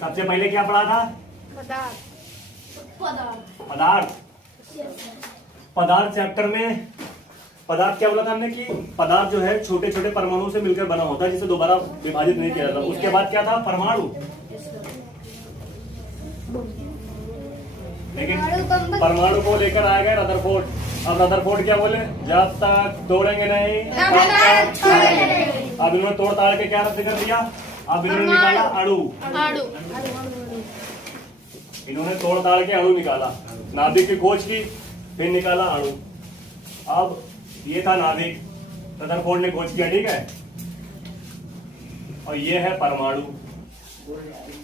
सबसे पहले क्या पढ़ा था? पदार्थ। पदार्थ चैप्टर में पदार्थ क्या बोला था हमने कि पदार्थ जो है छोटे छोटे परमाणु से मिलकर बना होता है जिसे दोबारा विभाजित नहीं किया जाता। उसके बाद क्या था? परमाणु। लेकिन परमाणु को लेकर आ गए रदरफोर्ड। अब रदरफोर्ड क्या बोले? जब तक तोड़ेंगे नहीं तब तक। अब इन्होंने तोड़ ताड़ के क्या रद्द कर दिया? अब इन्होंने निकाला अणु। इन्होंने तोड़ ताड़ के अणु निकाला, नाभिक की खोज की, फिर निकाला अणु। अब ये था नाभिक, रदरफोर्ड ने खोज किया, ठीक है। और ये है परमाणु।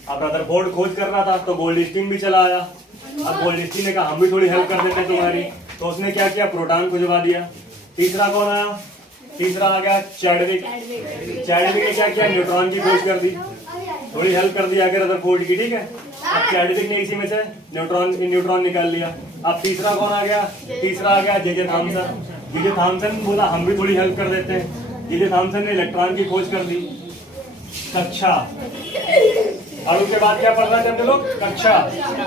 अब रदरफोर्ड खोज कर रहा था तो गोल्डस्टीन भी चला आया। अब गोल्डस्टीन ने कहा हम भी थोड़ी हेल्प कर देते हैं तुम्हारी, तो उसने क्या किया? प्रोटॉन खुजवा दिया। तीसरा कौन आया? तीसरा आ गया चैडविक। चैडविक ने क्या किया? न्यूट्रॉन की खोज कर दी, थोड़ी हेल्प कर दी आगे रदरफोर्ड की, ठीक है। अब चैडविक ने इसी में से न्यूट्रॉन निकाल लिया। अब तीसरा कौन आ गया? तीसरा आ गया जे थॉमसन। जे थॉमसन बोला हम भी थोड़ी हेल्प कर देते हैं। जे थॉमसन ने इलेक्ट्रॉन की खोज कर दी। कक्षा। अणु के बाद क्या पढ़ रहे थे हम लोग? कक्षा।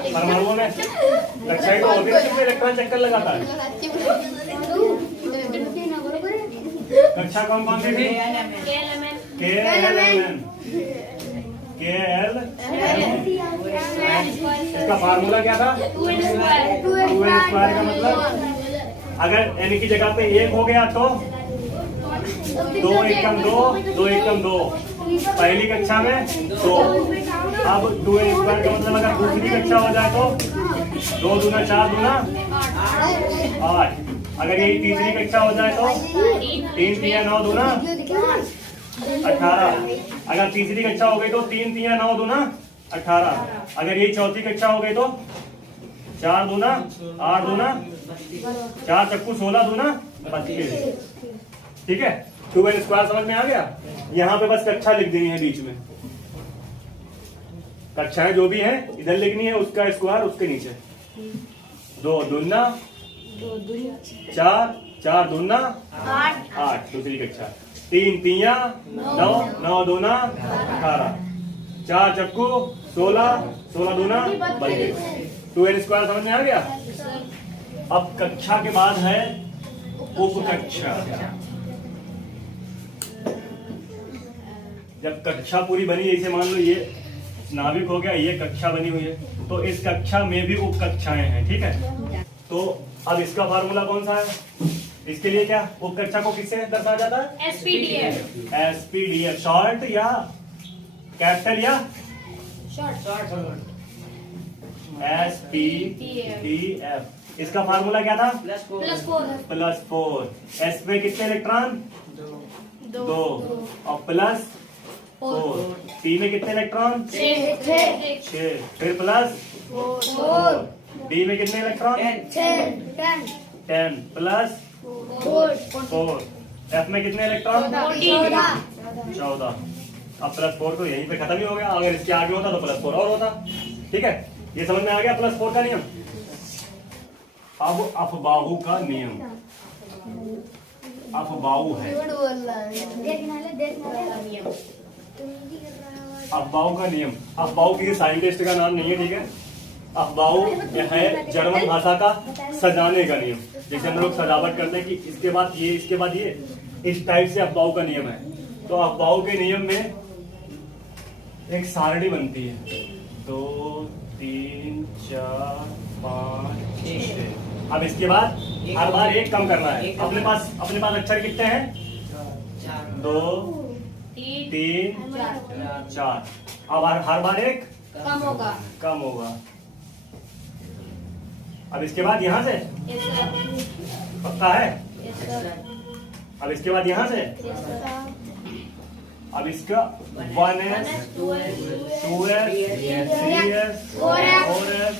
परमाणुओं में कक्षा ही तो होती है जिसमें इलेक्ट्रॉन चक्कर लगाता है। कक्षा कौन कौन सी थी? इसका फार्मूला क्या था? 2n स्क्वायर का मतलब अगर n की जगह पे 1 हो गया तो 2 एकम 2, 2 एकम 2। पहली कक्षा में 2। अब 2n स्क्वायर का मतलब अगर दूसरी कक्षा हो जाए तो 2 दूना 4 दूना 8। अगर यही तीसरी कक्षा हो जाए तो 3 3 9 दूना 18। अगर तीसरी कक्षा हो गई तो 3 3 9 दूना 18। अगर यही चौथी कक्षा हो गई तो 4 दूना 8 दूना 4 चक्कू 16 दूना 25। ठीक है, 2n स्क्वायर समझ में आ गया। यहाँ पे बस कक्षा लिख देनी है बीच में। कक्षाएं जो भी हैं इधर लिखनी है, उसका स्क्वायर उसके नीचे। 2 दूना 4, 4 दूना 8 दूसरी कक्षा। 3 3 9, 9 दूना 18, 4 चक्कू 16, 16 दूना 22। 2n स्क्वायर समझ में आ गया। अब कक्षा के बाद है उपकक्षा। जब कक्षा पूरी बनी, जैसे मान लो ये नाभिक हो गया, ये कक्षा बनी हुई है, तो इस कक्षा में भी उप कक्षाएं हैं, ठीक है। तो अब इसका फार्मूला कौन सा है? इसके लिए क्या उप कक्षा को किससे दर्शाया जाता है? एसपीडीएफ। एसपीडीएफ शॉर्ट या कैपिटल या शॉर्ट। एसपीडीएफ। इसका फार्मूला क्या था? +4। एस पे कितने इलेक्ट्रॉन? 2 और +4। पी में कितने इलेक्ट्रॉन? 6। फिर +4। बी में कितने इलेक्ट्रॉन? 10 +4। एफ में कितने इलेक्ट्रॉन? 14। अब +4 तो यहीं पे खत्म ही हो गया। अगर इसके आगे होता तो +4 और होता, ठीक है। ये समझ में आ गया +4 का नियम। अब अफबाहु का नियम। अफबाहु है, अफबाहु का नियम। अफबाहु किसी साइंटिस्ट का नाम नहीं है, ठीक है। अफबाहु है जर्मन भाषा का सजाने का नियम। जैसे हम लोग सजावट करते हैं कि इसके बाद ये, इसके बाद ये, इस टाइप से अफबाहु का नियम है। तो अफबाहु के नियम में एक सारणी बनती है, 2 3 4 5 6। अब इसके बाद हर बार एक कम करना है। अपने पास अक्षर कितने हैं? 2 3 4। अब हर बार एक कम होगा। अब इसके बाद यहाँ से पक्का है। अब इसके बाद यहाँ से अब इसका 1s 2s 3s 4s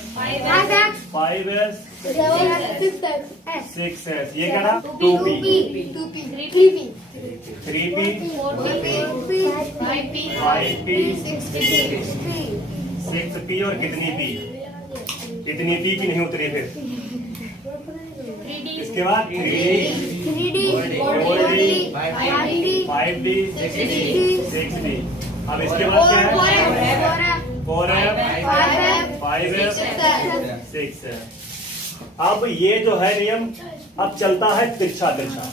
5s 6s। ये क्या था? 2p 3p 5p 6p और कितनी p? इतनी p की नहीं उतरी। फिर इसके बाद 3d 4d 5d 6d। अब इसके बाद क्या है? 4s 5 है, है 6 है। अब ये जो है नियम अब चलता है तिरछा तिरछा।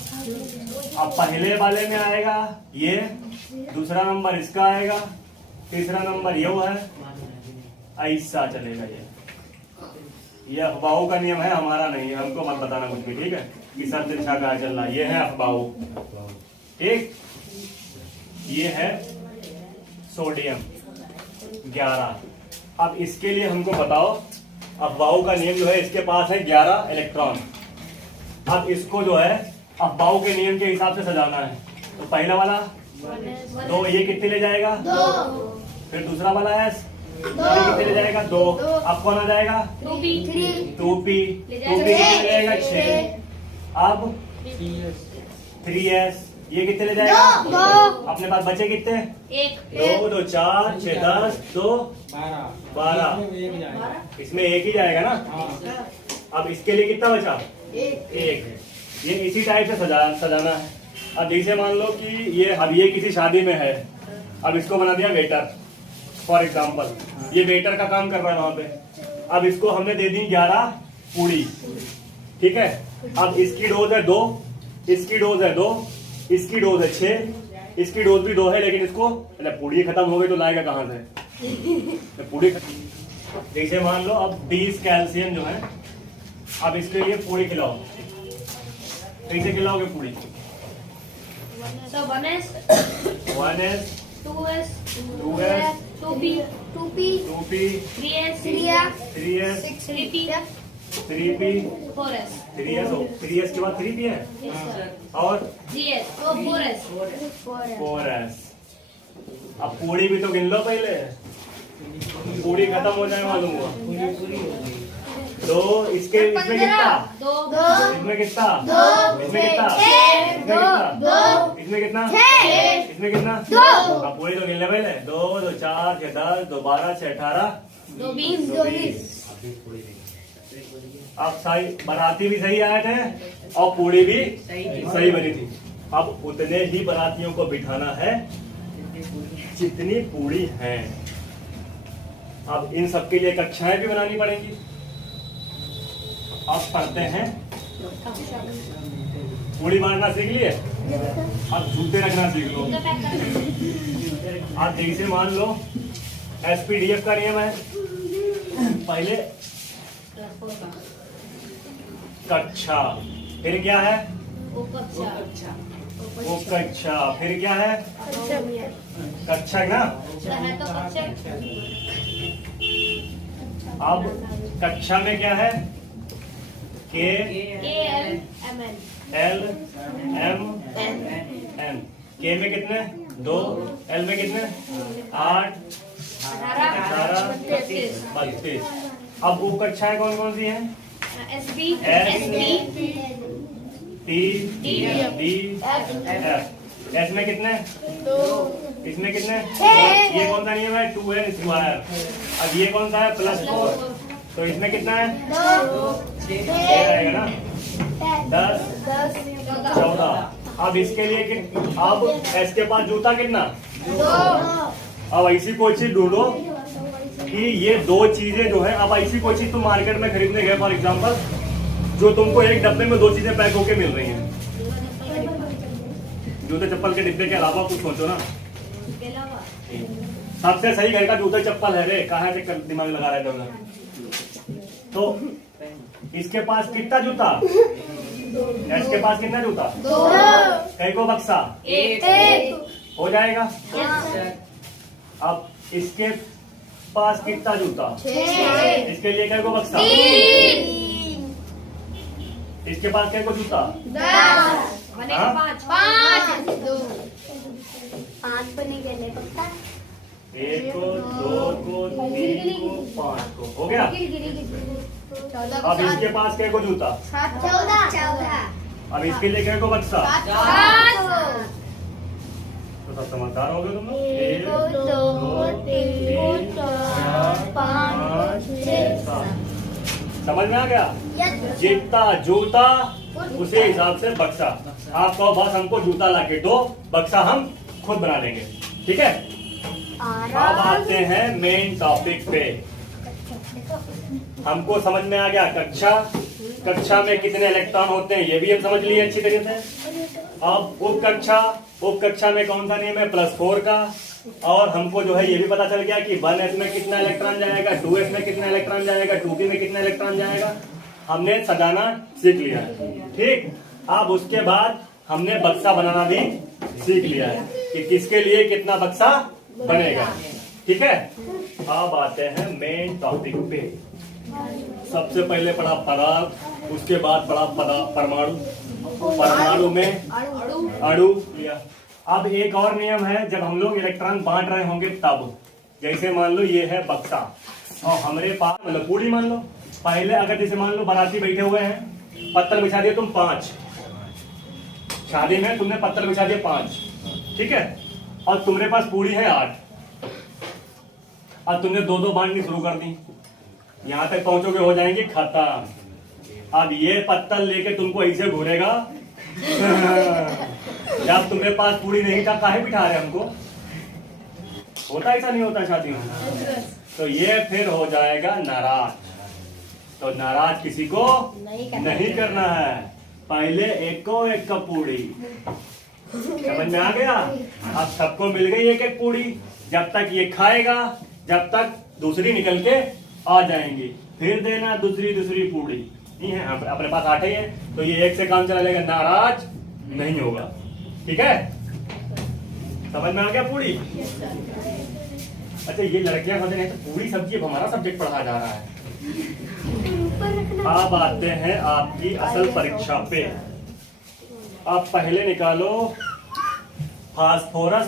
अब पहले वाले में आएगा ये, दूसरा नंबर इसका आएगा, तीसरा नंबर ये है, ऐसा चलेगा। ये अफवाहों का नियम है, हमारा नहीं है, हमको मत बताना कुछ भी, ठीक है, कि सर तिरछा कहाँ चल रहा है, ये है अफवाहों। ठीक, ये है सोडियम 11। अब इसके लिए हमको बताओ, अफवाहों का नियम जो है इसके पास है 11 इलेक्ट्रॉन। अब इसको जो है अफवाहों के नियम के हिसाब से सजाना है। तो पहला वाला 2, ये कितने ले जाएगा? 2। फिर दूसरा वाला एस, ये कितने ले जाएगा? 2। अब कौन आ जाएगा? 2p 2p कितने ले जाएगा? 6। अब 3s, ये कितने ले जाएगा? 2। अपने पास बचे कितने? 1 2 2 4 6 10 2 12। इसमें एक ही जाएगा ना। अब इसके लिए कितना बचा? 1। ये इसी टाइप से सजाना है। अब जैसे मान लो कि ये किसी शादी में है, अब इसको बना दिया वेटर फॉर एग्जाम्पल, ये वेटर का काम कर रहा है वहां पे। अब इसको हमने दे दी 11 पूड़ी, ठीक है। अब इसकी डोज है 2, इसकी डोज है 2, इसकी डोज है 6, इसकी डोज भी 2 है, लेकिन इसको पूड़ी खत्म हो गई तो लाएगा कहां से? तो पूड़ी जैसे मान लो अब 20 कैल्शियम जो है, अब इसके लिए पूड़ी खिलाओ। कैसे खिलाओगे पूड़ी? So 1s 1s 2s 2s 2p 2p 3s 3s 3p 3p 4s 3s के बाद 3p है और 3s oh 4s 4s। अब पूड़ी भी तो गिन लो पहले, पूड़ी खत्म हो जाए मालूम हुआ। तो इसमें कितना? 2 इसमें कितना? 2 इसमें कितना? 2 इसमें कितना? 6 इसमें कितना? 2। अब पूरी तो गिन ले पहले। 2 2 4 6 10 2 12 6 18 2 20 अब सही बाराती भी सही आए थे और पूड़ी भी सही बनी थी। अब उतने ही बारातियों को बिठाना है जितनी पूड़ी है। अब इन सबके लिए कक्षाएं भी बनानी पड़ेंगी। अब पढ़ते हैं, पूड़ी बांटना सीख लिए, अब जूते रखना सीख लो। आप जैसे मान लो SPDF का नियम है, पहले कक्षा, फिर क्या है? वो कक्षा, फिर क्या है? कक्षा है ना। अब कक्षा में क्या है? K L M N। K में कितने? 2। L में कितने? 8 18 32। अब उप कक्षाएं कौन कौन सी हैं? SB T D F। S में कितने? 2। इसमें कितने? ये कौन सा नियम है? 2n square. अब ये कौन सा है? +4। तो इसमें कितना है? 6 आएगा ना। 10 14। अब इसके लिए अब S के पास जूता कितना? 2। अब ऐसी कोई चीज ढूंढो कि ये 2 चीजें जो है, अब ऐसी कोई चीज तुम मार्केट में खरीदने गए फॉर एग्जांपल, जो तुमको एक डब्बे में 2 चीजें पैक होके मिल रही हैं। जूते चप्पल के डिब्बे के अलावा कुछ सोचो ना। सबसे सही घर का जूता चप्पल है रे, कहाँ से दिमाग लगा रहे थे? तो इसके पास कितना जूता? एस के पास कितना जूता? 2। कई को बक्सा? 1 हो जाएगा। अब इसके पास कितना जूता? 6 इसके लिए कई को बक्सा? 3 इसके पास कई को जूता? 10 5 बने गए पक्का। 1 को 2 को 3 को 5 को हो गया। अब इसके पास कई को जूता? 14। अब इसके लिए कई को बक्सा? 5 तो सब समझदार हो गए तुम लोग। 1 2 3 4 5 6 7। समझ में आ गया? जितना जूता उसी हिसाब से बक्सा। आप कहो बस हमको जूता लाके दो, बक्सा हम खुद बना लेंगे, ठीक है। अब आते हैं मेन टॉपिक पे। हमको समझ में आ गया कक्षा में कितने इलेक्ट्रॉन होते हैं, ये भी हम समझ लिए अच्छी तरीके से। अब उप कक्षा में कौन सा नियम है, +4 का। और हमको जो है ये भी पता चल गया कि 1s में कितना इलेक्ट्रॉन जाएगा, 2s में कितना इलेक्ट्रॉन जाएगा, 2p में कितना इलेक्ट्रॉन जाएगा, हमने सजाना सीख लिया है। ठीक, अब उसके बाद हमने बक्सा बनाना भी सीख लिया है कि किसके लिए कितना बक्सा बनेगा। ठीक है, अब आते हैं मेन टॉपिक पे। सबसे पहले पढ़ा पदार्थ, उसके बाद पढ़ा परमाणु, परमाणु में अणु लिया। अब एक और नियम है, जब हम लोग इलेक्ट्रॉन बांट रहे होंगे तब, जैसे मान लो ये है बक्सा और हमारे पास मतलब पूरी मान लो, पहले अगर जैसे मान लो बाराती बैठे हुए हैं, पत्थर बिछा दिए तुम 5, शादी में तुमने पत्थर बिछा दिए 5, ठीक है, और तुम्हारे पास पूरी है 8, और तुमने 2-2 बांटनी शुरू कर दी, यहां तक पहुंचोगे हो जाएंगे खत्म। अब ये पत्तल लेके तुमको ऐसे घूरेगा जब तुम्हारे पास पूरी नहीं था काहे बिठा रहे हमको, होता ऐसा नहीं होता शादी में, तो ये फिर हो जाएगा नाराज। तो नाराज किसी को नहीं करना है, पहले एक को एक कप पूरी, समझ में आ गया। अब सबको मिल गई एक एक पूरी, जब तक ये खाएगा जब तक दूसरी निकल के आ जाएंगी, फिर देना दूसरी पूरी। नहीं है अपने पास 8 ही है, तो ये एक से काम चला जाएगा, नाराज नहीं होगा। ठीक है, समझ में आ गया पूरी। अच्छा, ये लड़कियां समझ रहे हैं तो पूरी सब्जी अब हमारा सब्जेक्ट पढ़ा जा रहा है। अब आते हैं आपकी असल परीक्षा पे। अब पहले निकालो फास्फोरस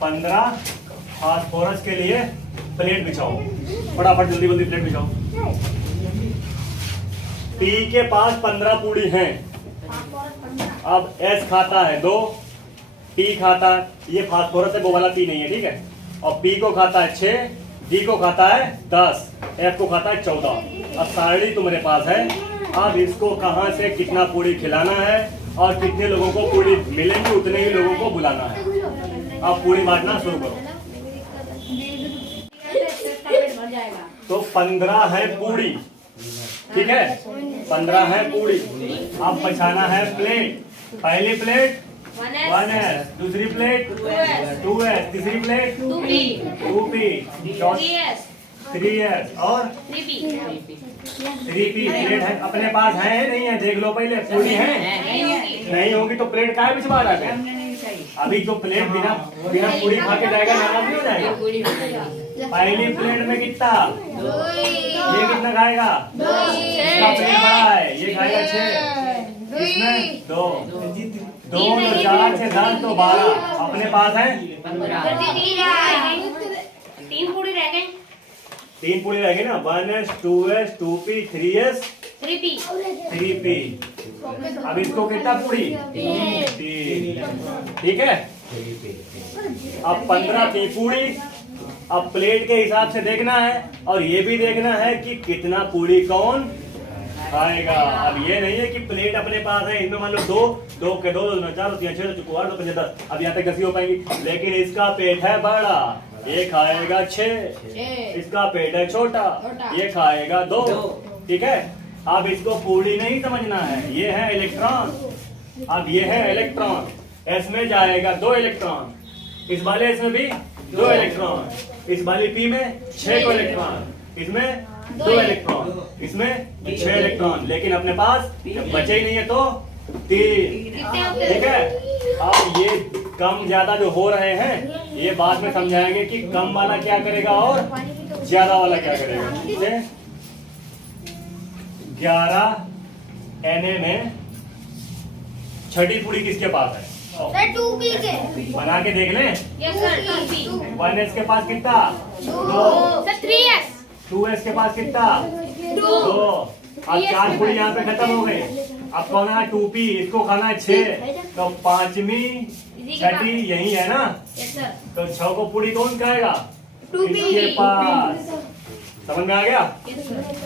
15 फास्फोरस के लिए प्लेट बिछाओ, फटाफट जल्दी जल्दी प्लेट बिछाओ। पी के पास 15 पूरी हैं। अब एस खाता है 2, टी खाता है, ये फास्फोरस है वो वाला पी नहीं है, ठीक है, और पी को खाता है 6, डी को खाता है 10, एफ को खाता है 14। अब सारणी तुम्हारे पास है। अब इसको कहां से कितना पूरी खिलाना है और कितने लोगों को पूरी मिलेंगी उतने ही लोगों को बुलाना है। अब पूरी बांटना शुरू करो। तो 15 है पूरी, ठीक है, 15 है पूरी। अब बचाना है प्लेट, पहली प्लेट 1s, दूसरी प्लेट 2s, तीसरी प्लेट 2p, 3s और 3p प्लेट है अपने पास है नहीं है, देख लो पहले पूरी है, नहीं होगी तो प्लेट काहे बिछवा रहे हैं। अभी जो प्लेट बिना पूरी खा के जाएगा नाराज नहीं हो जाएगा। पहली प्लेट में कितना, ये कितना खाएगा, इसका प्लेट बड़ा है, ये खाएगा 6, इसमें 2 2 और 4 6 10 तो 12, अपने पास है 3 पूरी रह गई, 3 पूरी रह गई ना, 1s 2s 2p 3s 3p। अब इसको कितना पूरी 3, ठीक है। अब 15 थी पूरी। अब प्लेट के हिसाब से देखना है और ये भी देखना है कि कितना पूरी कौन खाएगा। अब ये नहीं है कि प्लेट अपने पास है, इसमें मान लो 2 के 2 2 4 3 6 2 4 2 5 10, अब यहाँ तक 10 ही हो पाएंगी, लेकिन इसका पेट है बड़ा, ये खाएगा 6, इसका पेट है छोटा, ये खाएगा 2, ठीक है। अब इसको पूरी नहीं समझना है, ये है इलेक्ट्रॉन। अब ये है इलेक्ट्रॉन, इसमें जाएगा 2 इलेक्ट्रॉन, इस वाले इसमें भी 2 इलेक्ट्रॉन, इस वाली पी में 6 को इलेक्ट्रॉन, इसमें 2 इलेक्ट्रॉन, इसमें 6 इलेक्ट्रॉन, लेकिन अपने पास बचे ही नहीं है तो 3, ठीक है। अब ये कम ज्यादा जो हो रहे हैं ये बाद में समझाएंगे कि कम वाला क्या करेगा और ज्यादा वाला क्या करेगा। 11 Na में छठी पूरी किसके पास है, बना के देख लें। 1s के पास कितना 2, 2s के पास कितना 2। अब 4 पूरी यहाँ पे खत्म हो गई। अब कौन है 2p, इसको खाना है 6, तो 5वीं 6ठी यही है ना, तो 6 को पूरी कौन खाएगा, इसके पास। समझ में आ गया।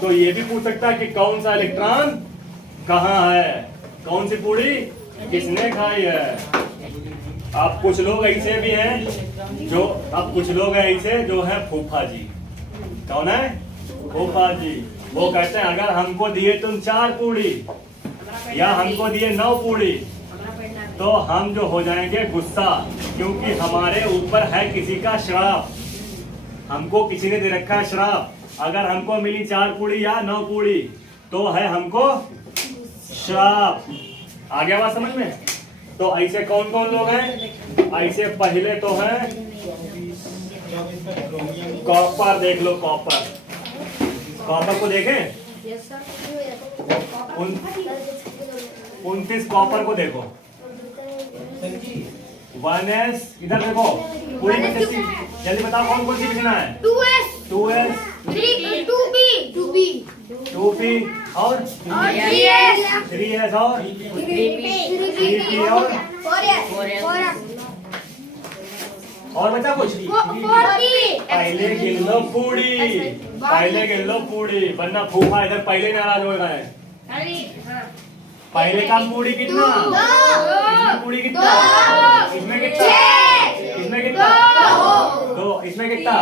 तो ये भी पूछ सकता है कि कौन सा इलेक्ट्रॉन कहाँ है, कौन सी पूरी किसने खाई है। अब कुछ लोग ऐसे भी हैं जो अब कुछ लोग हैं ऐसे जो है फूफा जी। कौन है? फूफा जी। वो कहते हैं अगर हमको दिए तुम 4 पूड़ी या हमको दिए 9 पूड़ी तो हम जो हो जाएंगे गुस्सा, क्योंकि हमारे ऊपर है किसी का श्राप। हमको किसी ने दे रखा है श्राप। अगर हमको मिली 4 पूड़ी या 9 पूड़ी तो है हमको श्राप। आ गया बात समझ में? तो ऐसे कौन कौन लोग हैं? ऐसे पहले तो है कॉपर। देख लो कॉपर। कॉपर को देखें। 29 कॉपर को देखो। 1s इधर देखो। पूरी में जल्दी बताओ कौन कौन सी लिखना है? 2s 2s 2p और 3s और 3p और बचा कुछ? पहले गिन लो पूड़ी। पहले गिन लो पूड़ी, वरना फूफा इधर पहले नाराज हो रहा है। पहले का पूड़ी कितना? इसमें पूड़ी कितना? इसमें कितना? इसमें कितना? 2। इसमें कितना?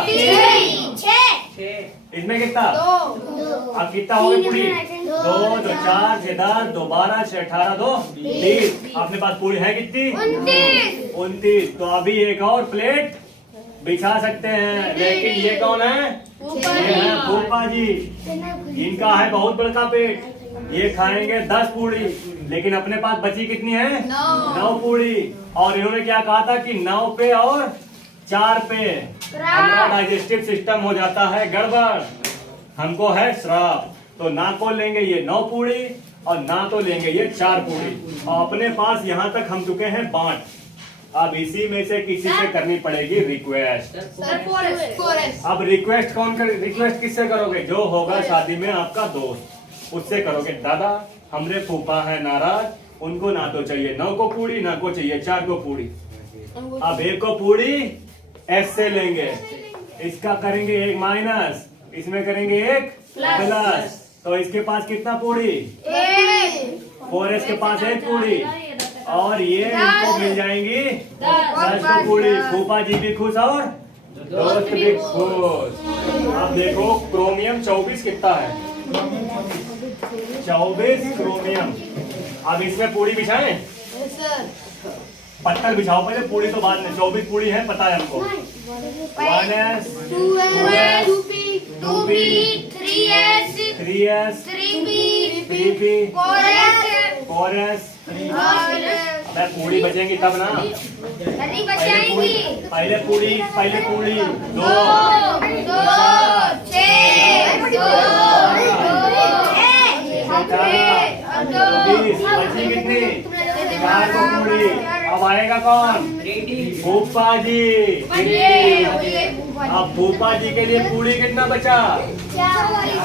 इसमें कितना? अब कितना हो गया पूड़ी? 2 2 4 6 10 2 12 6 18 2 30। आपके पास पूड़ी है कितनी? 29। तो अभी एक और प्लेट बिछा सकते हैं। लेकिन ये कौन है? ये है फूफा जी। इनका है बहुत बड़का पेट। ये खाएंगे 10 पूड़ी, लेकिन अपने पास बची कितनी है? 9 पूड़ी। और इन्होंने क्या कहा था कि 9 पे और 4 पे हमारा डाइजेस्टिव सिस्टम हो जाता है गड़बड़। हमको है श्राप। तो ना को लेंगे ये 9 पूड़ी और ना तो लेंगे ये 4 पूड़ी। और अपने पास यहाँ तक हम चुके हैं 5। अब इसी में से किसी से करनी पड़ेगी रिक्वेस्ट। अब रिक्वेस्ट कौन कर? रिक्वेस्ट किससे करोगे? जो होगा शादी में आपका दोस्त, उससे करोगे। दादा हमरे फूफा है नाराज, उनको ना तो चाहिए 9 को पूड़ी, ना को चाहिए 4 को पूड़ी। अब 1 को पूड़ी एस से लेंगे, इसका करेंगे 1 माइनस, इसमें करेंगे 1 प्लस। तो इसके पास कितना पूड़ी? 4s के पास 1 पूड़ी और ये इनको मिल जाएंगी 10 को पूड़ी। फूफा जी भी खुश और दोस्त भी खुश। अब देखो क्रोमियम 24 कितना है? 24 क्रोमियम। अब इसमें पूड़ी बिछाएं? पत्थर बिछाओ पहले, पूड़ी तो बाद में। 24 पूड़ी है पता है हमको। 1s 2s 2p 3s 3p 4s। अबे पूड़ी बचेंगी तब ना। पहले पूड़ी 2 बची कितनी? 4 को पूड़ी। अब आएगा कौन? फूफा जी। अब फूफा जी के लिए पूड़ी कितना बचा?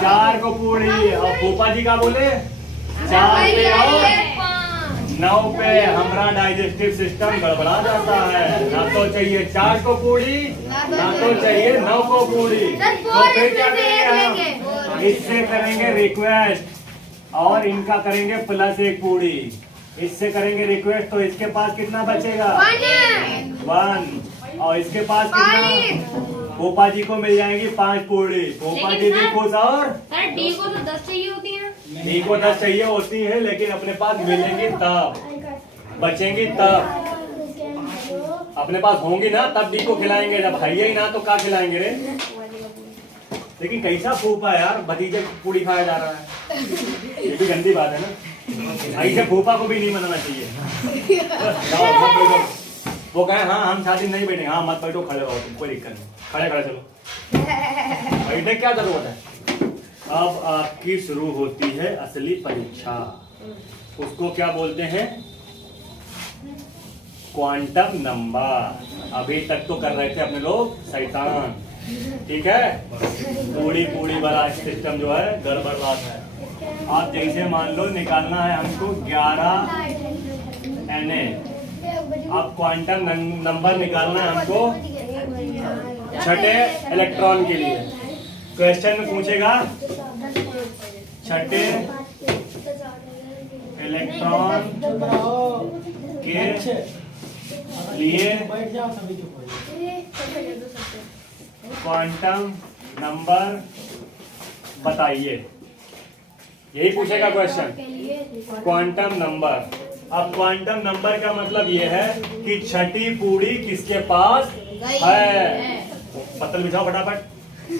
4 को पूड़ी। और फूफा जी का बोले 4 पे और 9 पे हमारा डाइजेस्टिव सिस्टम गड़बड़ा जाता है। ना तो चाहिए 4 को पूड़ी, ना तो चाहिए 9 को पूड़ी। तो फिर क्या करेंगे हम? इससे करेंगे रिक्वेस्ट और इनका करेंगे प्लस 1 पूड़ी। इससे करेंगे रिक्वेस्ट तो इसके पास कितना बचेगा? 1। और इसके पास कितना? फूफा जी को मिल जाएंगी 5 पूड़ी। फूफा जी भी खुश और डी को तो 10 चाहिए होती है। डी को 10 चाहिए होती है, लेकिन अपने पास मिलेंगी तब, बचेंगी तब। अपने पास होंगी ना तब डी को खिलाएंगे, जब है ही ना तो क्या खिलाएंगे रे? लेकिन कैसा फूफा है यार, भतीजे को पूड़ी खाया जा रहा है। ये भी गंदी बात है ना। ऐसे फूफा को भी नहीं मनाना चाहिए। वो कहे हाँ हम शादी नहीं बैठेंगे। हाँ मत बैठो, खड़े रहो, कोई दिक्कत नहीं, खड़े खड़े चलो। बैठने क्या जरूरत है? अब आपकी शुरू होती है असली परीक्षा। उसको क्या बोलते हैं? Quantum number. अभी तक तो कर रहे थे अपने लोग शैतान, ठीक है? पूड़ी पूड़ी वाला सिस्टम जो है गड़बड़ बात है। आप जैसे मान लो निकालना है हमको 11 Na। अब क्वांटम नंबर निकालना है हमको 6ठे इलेक्ट्रॉन के लिए। क्वेश्चन में पूछेगा 6ठे इलेक्ट्रॉन के लिए क्वांटम नंबर बताइए, यही पूछेगा क्वेश्चन। Quantum number. अब क्वांटम नंबर का मतलब ये है कि छठी पूरी किसके पास है। पत्तल बिछाओ फटाफट। 1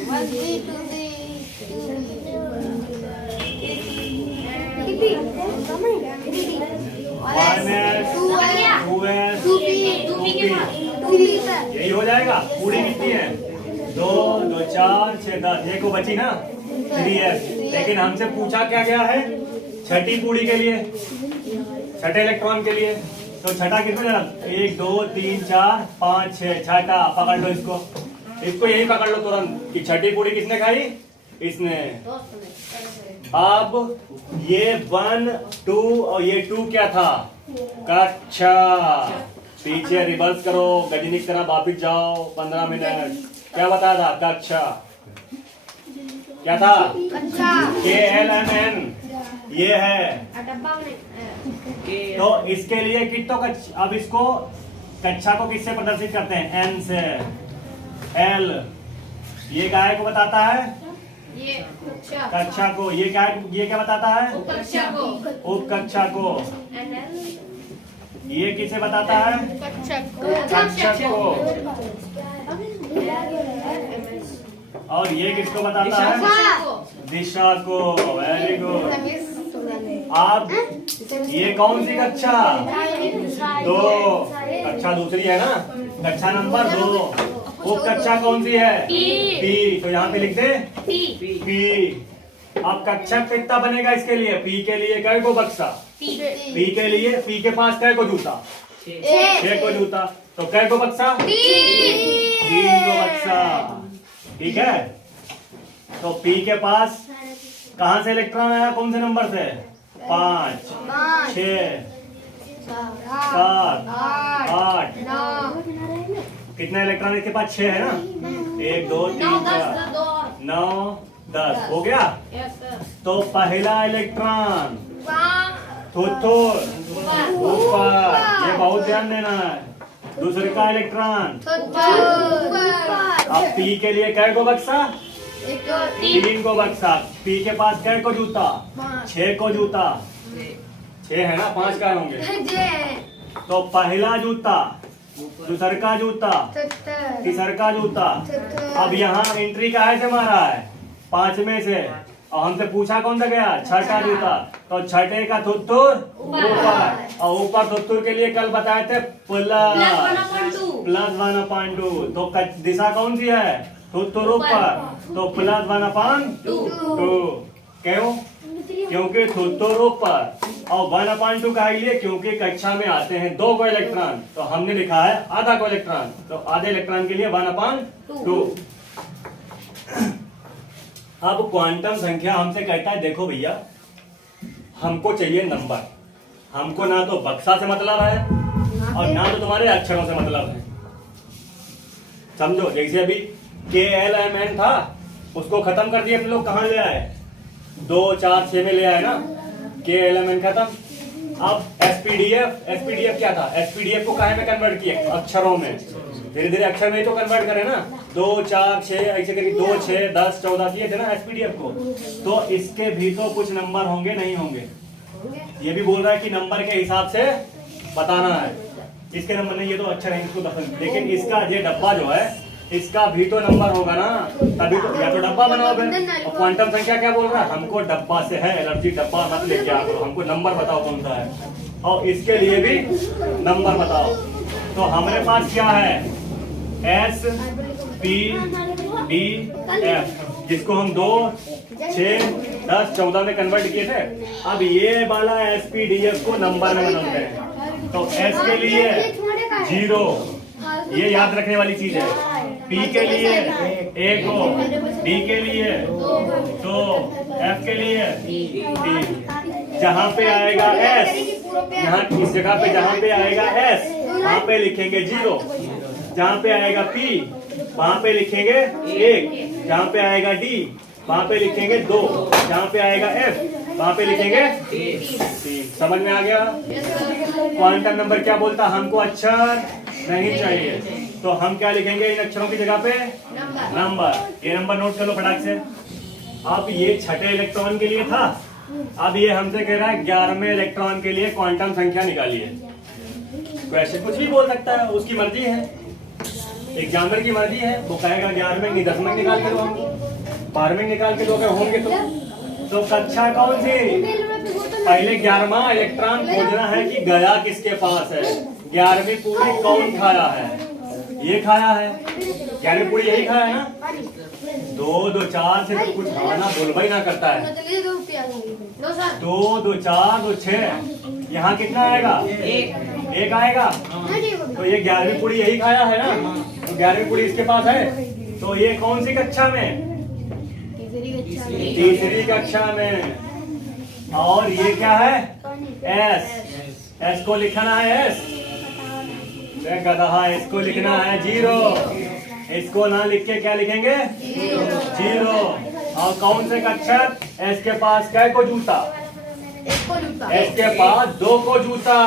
3 2 यही हो जाएगा। पूरी कितनी है? 2 2 4 6 10। ये को बची ना 3s। लेकिन हमसे पूछा क्या गया है? छठी पूरी के लिए, छठे इलेक्ट्रॉन के लिए। तो छठा किसमें जाना? 1 2 3 4 5 6 छठा। पकड़ लो इसको, इसको यही पकड़ लो तुरंत कि छठी पूरी किसने खाई? इसने। अब ये 1 2 और ये 2 क्या था? कक्षा। पीछे रिवर्स करो, गजनी की तरह वापिस जाओ 15 मिनट। क्या बताया था? कक्षा। क्या था? KLMN। ये है। तो इसके लिए कितो कक्षा। अब इसको कक्षा को किससे प्रदर्शित करते हैं? N से। L ये काय को बताता है? ये कक्षा को। ये क्या बताता है? कक्षा को। उप कक्षा को। ये किसे बताता है? कक्षा को। और ये किसको बताता है? दिशा को। Very good. अब ये कौन सी कक्षा? 2। कक्षा दूसरी है ना, कक्षा नंबर 2। उप कक्षा कौन सी है? P। तो यहाँ पे लिख दे P। अब कक्षा कितना बनेगा इसके लिए? P के लिए कै को बक्सा? P के लिए P के पास कै को जूता? 6 को जूता। तो कै को बक्सा? 3 को बक्सा। ठीक है। तो P के पास कहां से इलेक्ट्रॉन आया? कौन से नंबर से? 5 6 7 8। कितने इलेक्ट्रॉन इसके पास? 6 है ना। 1 2 3 4 9 10 हो गया। तो पहला इलेक्ट्रॉन थोथोर ऊपर, ये बहुत ध्यान देना है। दूसरे का इलेक्ट्रॉन। अब P के लिए कै को बक्सा? 3 को बक्सा। P के पास कै को जूता? 6 को जूता। 6 है ना, 5 का होंगे। तो पहला जूता, दूसर का जूता, तीसर का जूता। अब यहाँ एंट्री काहे से मारा है? 5 में से। और हमसे पूछा कौन सा गया? छठा जूता। तो छठे का थुत्तुर ऊपर। और ऊपर थुत्तुर के लिए कल बताए थे +1/2। तो दिशा कौन सी है? थुत्तुर ऊपर। तो +1/2। क्यों? क्योंकि थुत्तुर ऊपर। और 1/2 का लिए क्योंकि कक्षा में आते हैं 2 को इलेक्ट्रॉन। तो हमने लिखा है आधा को इलेक्ट्रॉन। तो आधे इलेक्ट्रॉन के लिए 1/2। अब क्वांटम संख्या हमसे कहता है, देखो भैया हमको चाहिए नंबर। हमको ना तो बक्सा से मतलब है और ना तो तुम्हारे अक्षरों से मतलब है। समझो, जैसे अभी KLMN था, उसको खत्म कर दिया। अपने लोग कहाँ ले आए? 2 4 6 में ले आए ना। KLMN खत्म। अब SPDF क्या था? SPDF को काहे में कन्वर्ट किए? अक्षरों में। धीरे धीरे अक्षर में ही तो कन्वर्ट करे ना। 2 4 6 ऐसे करके 2 6 10 14 किए थे ना SPDF को। तो इसके भी तो कुछ नंबर होंगे, नहीं होंगे? ये भी बोल रहा है कि नंबर के हिसाब से बताना है। इसके नंबर नहीं, ये तो अक्षर है, इसको दफन। लेकिन इसका ये डब्बा जो है, इसका भी तो नंबर होगा ना, तभी तो। या तो डब्बा बनाओ फिर। और क्वांटम संख्या क्या बोल रहा है? हमको डब्बा से है एलर्जी, डब्बा मत लेके आ करो, हमको नंबर बताओ कौन सा है। और इसके लिए भी नंबर बताओ। तो हमारे पास क्या है? S P D F, जिसको हम 2 6 10 14 में कन्वर्ट किए थे। अब ये वाला SPDF को नंबर में बनाते हैं। तो S के लिए 0, ये याद रखने वाली चीज है। P के लिए 1 हो, D के लिए 2, F के लिए 3। जहाँ पे आएगा S, यहाँ इस जगह पे जहाँ पे आएगा S, वहाँ पे लिखेंगे 0। जहाँ पे आएगा P, वहाँ पे लिखेंगे 1। जहाँ पे आएगा D, वहाँ पे लिखेंगे 2। जहाँ पे आएगा F, वहाँ पे लिखेंगे 3। समझ में आ गया? क्वांटम नंबर क्या बोलता? हमको अक्षर नहीं चाहिए, तो हम क्या लिखेंगे इन अक्षरों की जगह पे? नंबर। ये नंबर नोट कर लो फटाक से। अब ये छठे इलेक्ट्रॉन के लिए था, अब ये हमसे कह रहा है 11वें इलेक्ट्रॉन के लिए क्वांटम संख्या निकालिए। क्वेश्चन कुछ भी बोल सकता है, उसकी मर्जी है, एग्जामिनर की मर्जी है। वो कहेगा 11वें 10वें निकाल के दो, हमको 12वें निकाल के दो अगर होंगे तो कक्षा कौन सी? पहले 11वां इलेक्ट्रॉन खोजना है कि गया किसके पास है। 11वीं पूरी कौन खाया है? ये खाया है, 11वीं पूरी यही खाया है ना। 2 2 4 से तो कुछ खाना बोलबा ही ना करता है। 2 2 4 2 6, यहाँ कितना आएगा? 1 आएगा। तो ये 11वीं पूरी यही खाया है ना, तो 11वीं पूरी इसके पास है। तो ये कौन सी कक्षा में? तीसरी कक्षा में। और ये क्या है? एस को लिखना है एस। गधा, इसको लिखना है 0। इसको ना लिख के क्या लिखेंगे? 0। और कौन से अक्षर? एस के पास कै को जूता? एस के पास 2 को जूता।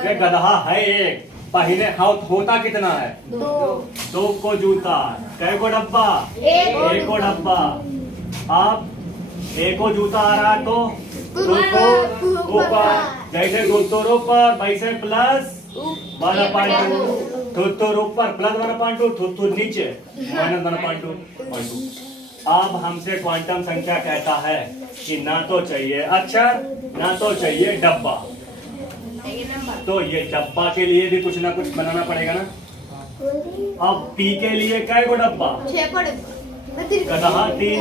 ये गधा है 1, पहले होता कितना है? 2 को जूता। कै को डब्बा? 1 को डब्बा। आप 1 को जूता आ रहा है तो ऊपर, जैसे दोस्तों ऊपर वैसे प्लस 1/2, थुथुर ऊपर प्लस 1/2, थुथुर नीचे माइनस 1/2। अब हमसे क्वांटम संख्या कहता है कि ना तो चाहिए अक्षर ना तो चाहिए डब्बा, तो ये डब्बा के लिए भी कुछ ना कुछ बनाना पड़ेगा ना। अब पी के लिए कै को डब्बा? 3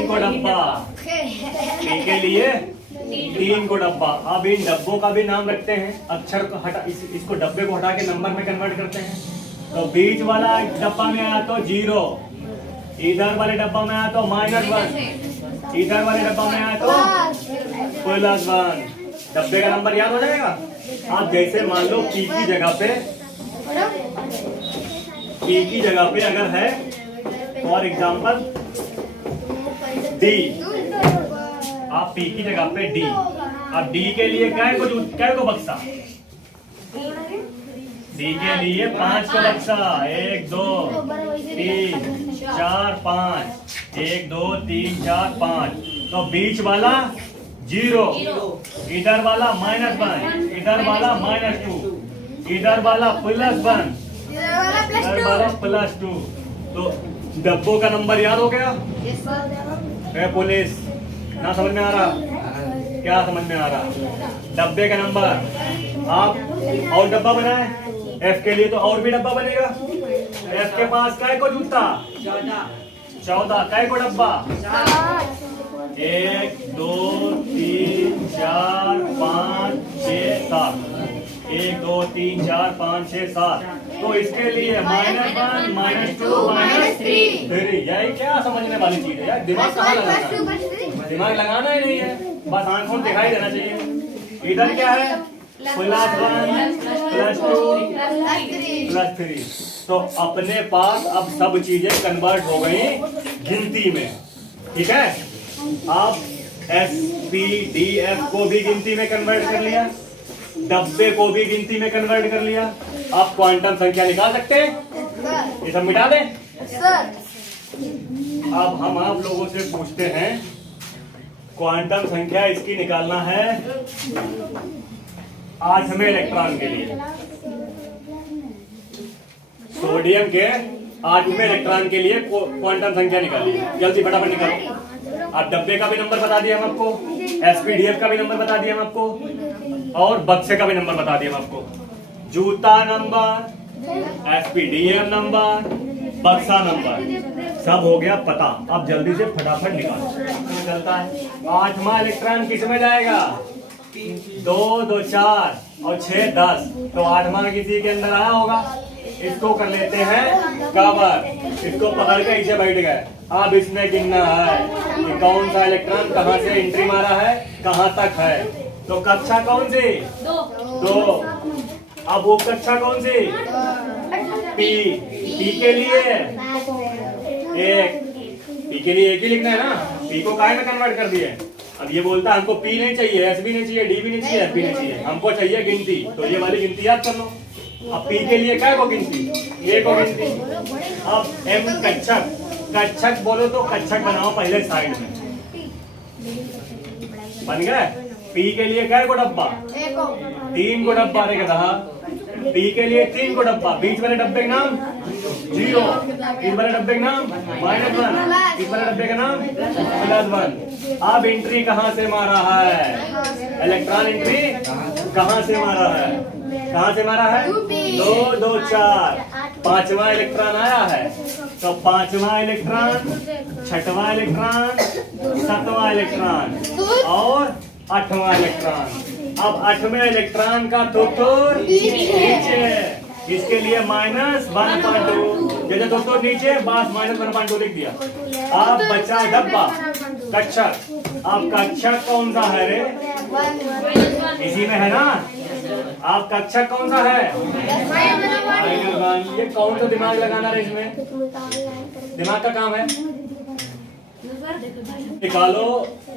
को डब्बा। पी के लिए 3 को डब्बा। अब इन डब्बों का भी नाम रखते हैं, अक्षर को हटा, इसको डब्बे को हटा के नंबर में कन्वर्ट करते हैं। तो बीच वाला डब्बा में आया तो 0, इधर वाले डब्बा में आया तो -1, इधर वाले डब्बा में आया तो +1। डब्बे का नंबर याद हो जाएगा। आप जैसे मान लो पी की जगह पे अगर है फॉर एग्जाम्पल डी, आप पी की जगह पे डी। अब डी के लिए कै को बक्सा? डी के लिए 5 को बक्सा। 1 2 3 4 5, 1 2 3 4 5। तो बीच वाला 0, इधर वाला -1, इधर वाला -2, इधर वाला +1, इधर वाला +2। तो डब्बों का नंबर याद हो गया? पुलिस ना समझ में आ रहा? क्या समझ में आ रहा? डब्बे का नंबर। आप और डब्बा बनाए एफ के लिए तो और भी डब्बा बनेगा। एफ के पास कै को जूता? 14। कै को डब्बा? 1 2 3 4 5 6 7। 1 2 3 4 5 6 7। तो इसके लिए -1 -2 -3। यही क्या समझने वाली चीज है यार, दिमाग कहाँ लगाना है? दिमाग लगाना ही नहीं है, बस आंखों दिखाई देना चाहिए। इधर क्या है? +1 +2 +3। तो अपने पास अब सब चीजें कन्वर्ट हो गई गिनती में, ठीक है। आप SPDF को भी गिनती में कन्वर्ट कर लिया, डब्बे को भी गिनती में कन्वर्ट कर लिया। आप क्वांटम संख्या निकाल सकते हैं। ये सब मिटा दें। अब हम आप लोगों से पूछते हैं, क्वांटम संख्या इसकी निकालना है 8वें इलेक्ट्रॉन के लिए। सोडियम के 8वें इलेक्ट्रॉन के लिए क्वांटम संख्या निकालिए, जल्दी फटाफट निकालो। आप डब्बे का भी नंबर बता दिया हम आपको, SPDF का भी नंबर बता दिया हम आपको, और बक्से का भी नंबर बता दिया हम आपको। जूता नंबर, SPDF नंबर, बक्सा नंबर, सब हो गया पता। अब जल्दी से फटाफट निकालता है। 8वां इलेक्ट्रॉन किस में जाएगा? 2 2 4 और 6 10। तो 8वां किसी के अंदर आया होगा। इसको कर लेते हैं कवर, इसको पकड़ के इसे बैठ गए। अब इसमें गिनना है कि कौन सा इलेक्ट्रॉन कहाँ से एंट्री मारा है, कहाँ तक है। तो कक्षा कौन सी? 2। अब वो कक्षा कौन सी? पी। पी के लिए 1। पी के लिए 1 ही लिखना है ना, पी को काहे में कन्वर्ट कर दिए। अब ये बोलता है हमको पी नहीं चाहिए, एस भी नहीं चाहिए, डी भी नहीं चाहिए, एफ भी नहीं चाहिए, हमको चाहिए गिनती। तो ये वाली गिनती याद कर लो। अब पी के लिए क्या को गिनती? ये को गिनती। अब एम कच्छक, कच्छक बोलो तो कच्छक बनाओ पहले साइड में, बन गया। पी के लिए क्या है को डब्बा, 3 को डब्बा रे कहा। पी के लिए 3 को डब्बा, बीच वाले डब्बे का नाम 0, बीच वाले डब्बे का नाम -1, बीच वाले डब्बे का नाम +1। अब एंट्री कहाँ से मारा है, इलेक्ट्रॉन एंट्री कहाँ से मारा है, कहाँ से मारा है, 2 2 4, 5वां इलेक्ट्रॉन आया है। तो 5वां इलेक्ट्रॉन, 6वां इलेक्ट्रॉन, 7वां इलेक्ट्रॉन और 8वां इलेक्ट्रॉन। अब 8वें इलेक्ट्रॉन का थोथोर नीचे, इसके लिए -1.2, जैसे थोथोर नीचे बस -1.2 लिख दिया। अब बचा डब्बा कक्षक। अब कक्षक कौन सा है रे, इसी में है ना। आप कक्षक कौन सा है, -1। ये कौन सा दिमाग लगाना है इसमें, दिमाग का काम है। निकालो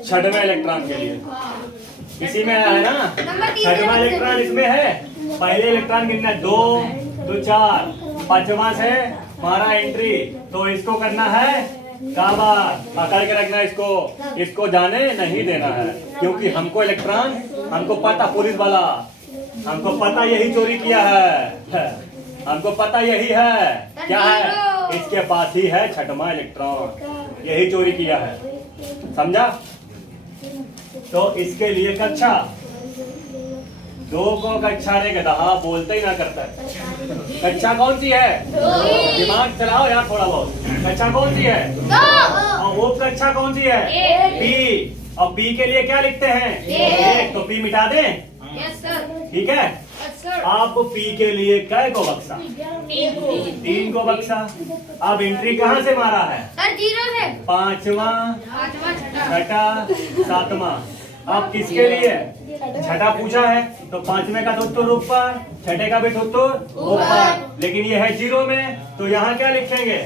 6वें इलेक्ट्रॉन के लिए, इसी में है ना। 6वां इलेक्ट्रॉन इसमें है, पहले इलेक्ट्रॉन गिनना 2 2 4, 5वां से हमारा एंट्री, तो इसको करना है काबार, पकड़ के रखना इसको, इसको जाने नहीं देना है, क्योंकि हमको इलेक्ट्रॉन, हमको पता पुलिस वाला, हमको पता यही चोरी किया है, हमको पता यही है क्या है, इसके पास ही है 6वां इलेक्ट्रॉन, यही चोरी किया है, समझा। तो इसके लिए कक्षा 2 को कक्षा रे गधा बोलते ही ना करता है। कक्षा कौन सी है, दिमाग चलाओ यार थोड़ा बहुत। कक्षा कौन सी है, और वो कक्षा कौन सी है, पी। और पी के लिए क्या लिखते हैं, 1, तो पी मिटा दें, ठीक है। आप पी के लिए कै को बक्सा, 3 को बक्सा। अब एंट्री कहाँ से मारा है, 5वां, 6वां, 7वां। अब किसके लिए, 6ठा पूछा है, तो 5वें का थोत्तुर ऊपर, 6ठे का भी थोत्तुर ऊपर, लेकिन ये है 0 में, तो यहाँ क्या लिखेंगे,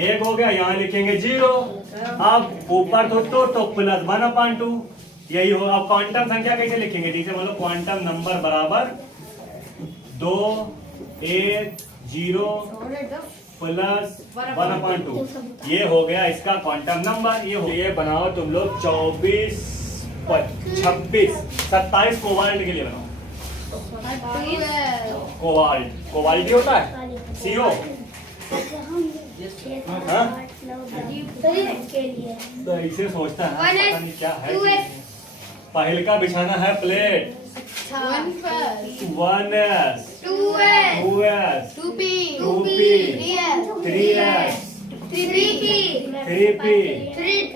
1 हो गया, यहाँ लिखेंगे 0। अब ऊपर थोत्तुर तो +1/2, यही हो। अब क्वांटम संख्या कैसे लिखेंगे, जैसे मतलब क्वांटम नंबर बराबर 2 1 0 +1/2, ये हो गया इसका क्वांटम नंबर। ये बनाओ तुम लोग 24 26 27 कोबाल्ट के लिए बनाओ। कोबाल्ट, कोबाल्ट होता है CO, तो ऐसे सोचता है पता नहीं क्या है। पहले का बिछाना है plate, 1S 2S 2P 3S 3P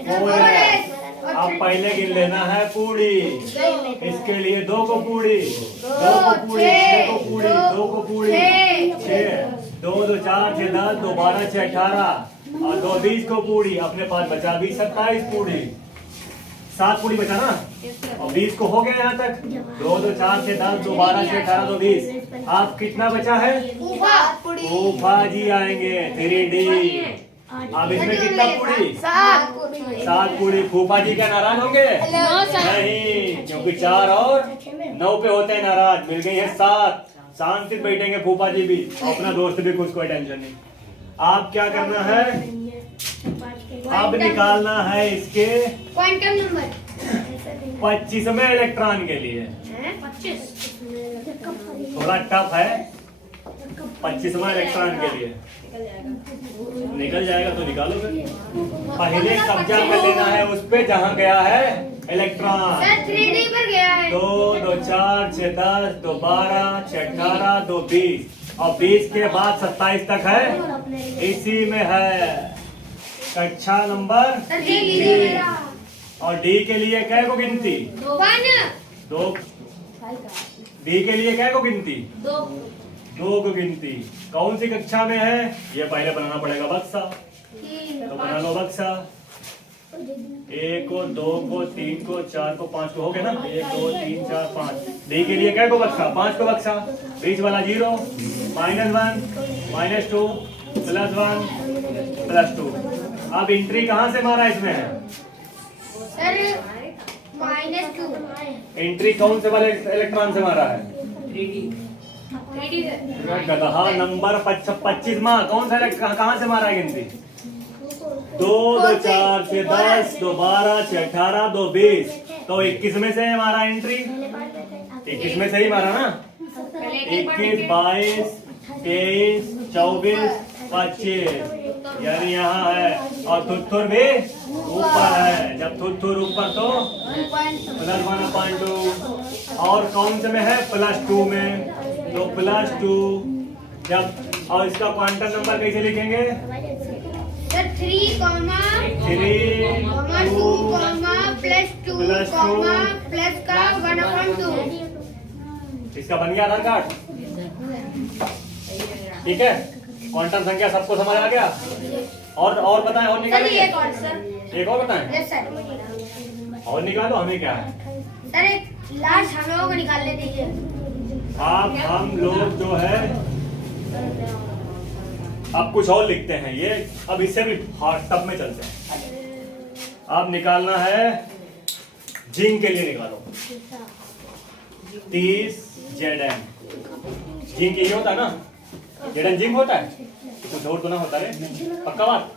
4S। अब पहले गिन लेना है पूड़ी, इसके लिए 2 को पूड़ी, 2 को पूड़ी, 6 को पूड़ी, 2 को पूड़ी, 6, 2 2 4 6 10, 2 12 6 18 और 2 20 को पूड़ी। अपने पास बचा 20 27 पूड़ी, 7 पूड़ी बचा ना, और 20 को हो गया यहाँ तक। 2 2 4 6 10, 2 12 6 18 2 20। आप कितना बचा है, फूफा जी आएंगे 3D। अब इसमें कितना पूड़ी, 7 पूड़ी। फूफा जी क्या नाराज होंगे, नहीं, क्योंकि 4 और 9 पे होते हैं नाराज। मिल गई है 7, शांति से बैठेंगे फूफा जी भी, अपना दोस्त भी खुश, कोई टेंशन नहीं। आप क्या करना है, अब निकालना है इसके क्वांटम नंबर 25वें इलेक्ट्रॉन के लिए। 25 थोड़ा टफ है, 25वां इलेक्ट्रॉन के लिए निकल जाएगा तो निकालो फिर। पहले कब्जा कर लेना है उस पे जहाँ गया है इलेक्ट्रॉन। 3D पर गया है। 2 2 4 6 10, 2 12 6 18, 2 20 और 20 के बाद 27 तक है, इसी में है कक्षा नंबर 3। और डी के लिए क्या को गिनती, 2। डी के लिए क्या को गिनती, 2 को गिनती। कौन सी कक्षा में है, ये पहले बनाना पड़ेगा बक्सा, तो बना लो बक्सा। 1 को 2 को 3 को 4 को 5 को हो गया ना, 1 2 3 4 5। डी के लिए क्या को बक्सा, 5 को बक्सा। बीच वाला 0 -1 -2 +1 +2। अब एंट्री कहाँ से मारा इसमें है, सर -2। एंट्री कौन से वाले इलेक्ट्रॉन से मारा है, 3D है। गधा नंबर 25 माँ कौन सा कहाँ से मारा है गिनती? 2 2 4 6 10 2 12 6 18 2 20। तो 21 में से हमारा एंट्री 21 में से ही मारा ना। 21 22 23 24 25 यानी यहाँ है और थुथुर भी ऊपर है। जब थुथुर ऊपर तो +1/2 और कौन से में है? +2 में। तो +2 जब और इसका क्वांटम नंबर कैसे लिखेंगे? सर 3, 3 2, +2, प्लस का 1/2। इसका बन गया आधार कार्ड। ठीक है, क्वांटम संख्या सबको समझ आ गया। और बताएं, और सर निकालेंगे? एक और सर। एक और बताएं। Yes sir. और निकालो, हमें क्या है? सर एक लास्ट हम लोगों को निकालने दीजिए। आप हम लोग जो है अब कुछ और लिखते हैं। ये अब इससे भी हार्ड टब में चलते हैं। अब निकालना है जिंक के लिए निकालो 30 ZN। जिंक यही होता है ना? ZN जिंक होता है, कुछ और तो ना होता रे? पक्का बात?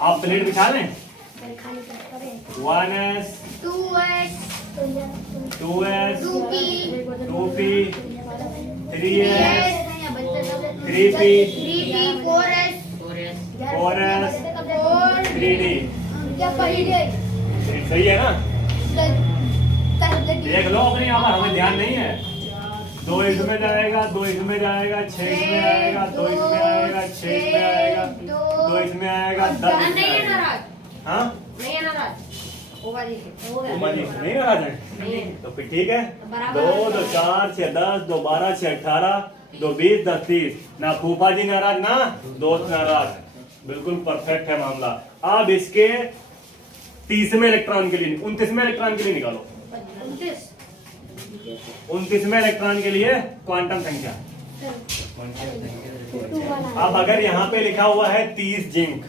आप प्लेट बिछा लें। 1S 2S 2S 2P 2P 3S 3P 3P 4S 4S 4 3D। क्या पहले सही है ना? देख लो अपने यहाँ पर, हमें ध्यान नहीं है। 2 इसमें जाएगा, 2 इसमें जाएगा, 6 इसमें आएगा, 2 इसमें आएगा, 6 इसमें आएगा, 2 इसमें आएगा, 10 इसमें नहीं है आएगा। नाराज। हाँ, नहीं है नाराज। होगा जी। उमा जी नहीं नाराज है? तो फिर ठीक है। 2 2 4 6 10 2 12 6 18 2 20 10 30। ना फूफा जी नाराज ना दोस्त नाराज। बिल्कुल परफेक्ट है मामला। अब इसके 30वें इलेक्ट्रॉन के लिए 29वें इलेक्ट्रॉन के लिए निकालो। 29वें इलेक्ट्रॉन के लिए क्वांटम संख्या। अब अगर यहाँ पे लिखा हुआ है 30 जिंक,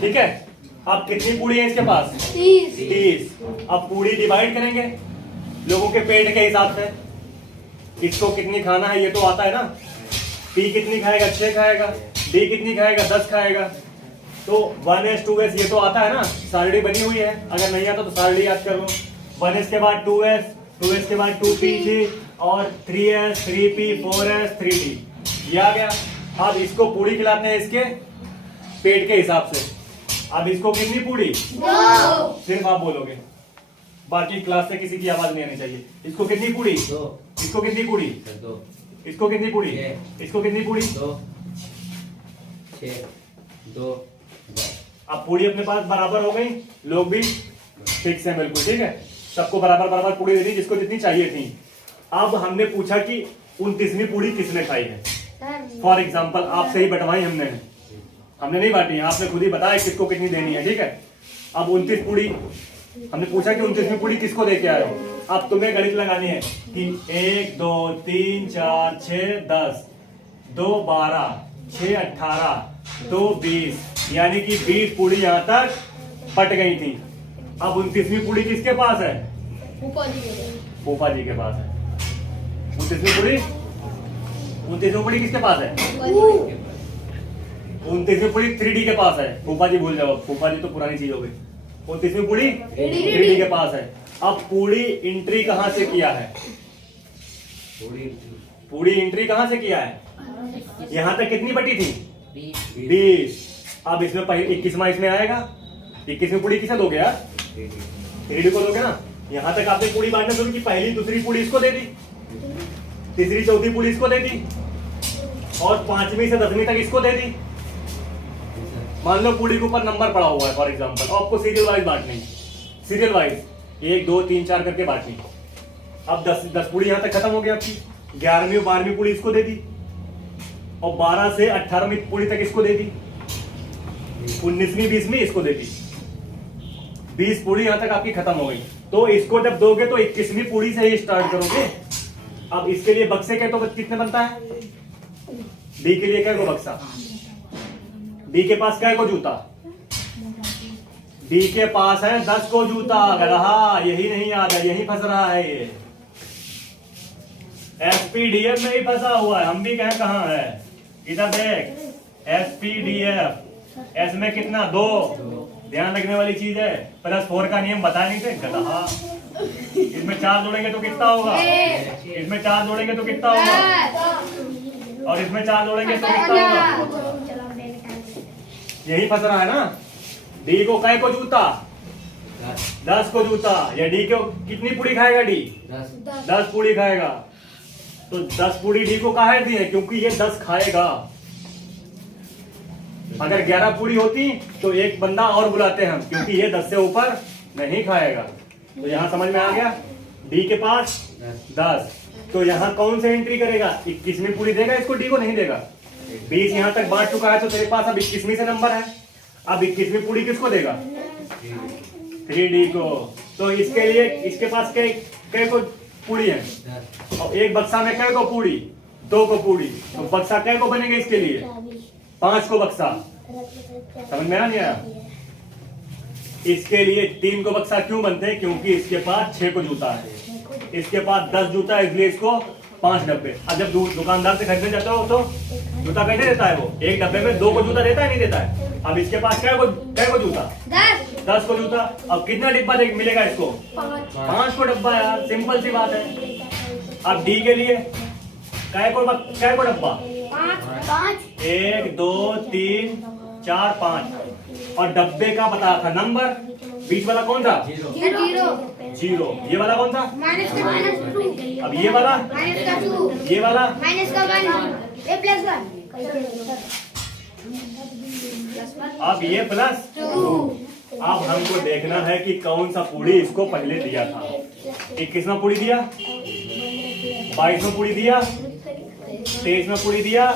ठीक है। अब कितनी पूड़ी है इसके पास? 30। अब पूड़ी डिवाइड करेंगे लोगों के पेट के हिसाब से। इसको कितनी खाना है ये तो आता है ना। P कितनी खाएगा? 6 खाएगा। D कितनी खाएगा? 10 खाएगा। तो 1S 2S ये तो आता है ना, सारणी बनी हुई है। अगर नहीं आता तो सारणी याद कर लो। 1S के बाद 2S, 2S के बाद 2P और 3S 3P 4S 3D। ये आ गया। अब इसको पूड़ी खिलाते हैं इसके पेट के हिसाब से। अब इसको कितनी पूड़ी? 2। सिर्फ आप बोलोगे, बाकी क्लास से किसी की आवाज नहीं आनी चाहिए। इसको कितनी पूड़ी? 2। इसको कितनी पूड़ी? 2। इसको कितनी पूड़ी? 6। इसको कितनी पूड़ी? 2 6 2 अब पूड़ी अपने पास बराबर हो गई। लोग भी फिक्स है बिल्कुल, ठीक है। सबको बराबर बराबर पूड़ी दे दी जिसको जितनी चाहिए थी। अब हमने पूछा कि 29वीं पूड़ी किसने खाई है। फॉर एग्जाम्पल आपसे ही बंटवाई हमने नहीं बांटी, आपने खुद ही बताया किसको कितनी देनी है, ठीक है। अब 29 पूड़ी हमने पूछा कि 29वीं पूड़ी किसको दे के आए हो। अब तुम्हें गणित लगानी है कि 1 2 3 4 6 10 2 12 6 18 2 20 यानी कि 20 पूड़ी यहाँ तक पट गई थी। अब 29वीं पूड़ी किसके पास है? फूफा जी के पास है। 29वीं पूड़ी किसके पास है? 29वीं पूड़ी 3D के पास है। फूफा जी भूल जाओ, फूफा जी तो पुरानी चीज हो गई। 29वीं पूड़ी 3D के पास है। अब पूड़ी एंट्री कहां से किया है? पूड़ी एंट्री कहां से किया है? यहां तक कितनी बटी थी? 20। अब इसमें 21वां इसमें आएगा। 21वीं पूड़ी किसे दोगे यार? 3D को दोगे ना। यहां तक आपने पूड़ी बांटना शुरू की। पहली दूसरी पूड़ी इसको दे दी, तीसरी चौथी पूड़ी इसको दे दी और 5वीं से 10वीं तक इसको दे दी। मान लो पूड़ी के ऊपर नंबर पड़ा हुआ है फॉर एग्जांपल, और आपको सीरियल वाइज बांटनी, सीरियल वाइज 1 2 3 4 करके बांटनी। अब 10 पूड़ी यहां तक खत्म हो गई आपकी। 11वीं और 12वीं पूड़ी इसको दे दी और 12 से 18वीं पूड़ी तक इसको दे दी। 19वीं 20वीं इसको दे दी। 20 पूड़ी यहां तक आपकी खत्म हो गई। तो इसको जब दोगे तो 21वीं पूड़ी से ही स्टार्ट करोगे। अब इसके लिए बक्से के तो कितने बनता है? डी के लिए क्या को बक्सा? डी के पास क्या को जूता? डी के पास है 10 को जूता। गधा, यही नहीं याद है, यही फंस रहा है ये। एसपीडीएफ में ही फंसा हुआ है, हम भी कहें कहाँ है, इधर देख एसपीडीएफ। एस में कितना 2, ध्यान रखने वाली चीज है। +4 का नियम बताया नहीं थे गधा। इसमें 4 जोड़ेंगे तो कितना होगा, इसमें 4 जोड़ेंगे तो कितना होगा, और इसमें 4 जोड़ेंगे तो कितना होगा। यही फंस रहा है ना। डी को कै को जूता, 10 को जूता। या डी को कितनी पूरी खाएगा डी, 10 पूरी खाएगा। तो 10 पूरी डी को काहे दी है, क्योंकि ये 10 खाएगा। अगर 11 पूरी होती तो एक बंदा और बुलाते हम, क्योंकि ये 10 से ऊपर नहीं खाएगा। तो यहाँ समझ में आ गया, डी के पास 10। तो यहाँ कौन से एंट्री करेगा, 21वीं पूरी देगा इसको, डी को नहीं देगा। 20 यहाँ तक बांट चुका है, तो तेरे पास अब 21वीं से नंबर है। अब 21वीं पूरी किसको देगा, 3D को। तो इसके लिए इसके पास कै को पूरी है, और एक बक्सा में कै को पूरी, 2 को पूरी। तो बक्सा कै को बनेगा इसके लिए, 5 को बक्सा। समझ में आ नहीं आया। इसके लिए 3 को बक्सा क्यों बनते हैं, क्योंकि इसके पास 6 को जूता है, इसके पास 10 जूता है, इसलिए इसको 5 डब्बे। अब जब दुकानदार से खरीदने जाते हो तो जूता कैसे देता है वो, एक डब्बे में 2 को जूता देता है, नहीं देता है। अब इसके पास कै को जूता, 10 को जूता। अब कितना डिब्बा मिलेगा इसको, 5 को डब्बा यार, सिंपल सी बात है। अब डी के लिए कै को डब्बा, 1 2 3 4 5। और डब्बे का बताया था नंबर, बीच वाला कौन था, 0। ये वाला कौन था, -2। अब ये वाला, -2। ये वाला, -1। ये +1। अब ये +2। अब हमको देखना है कि कौन सा पूरी इसको पहले दिया था। 21वां पूरी दिया, 22वां पूरी दिया, 23वां पूरी दिया,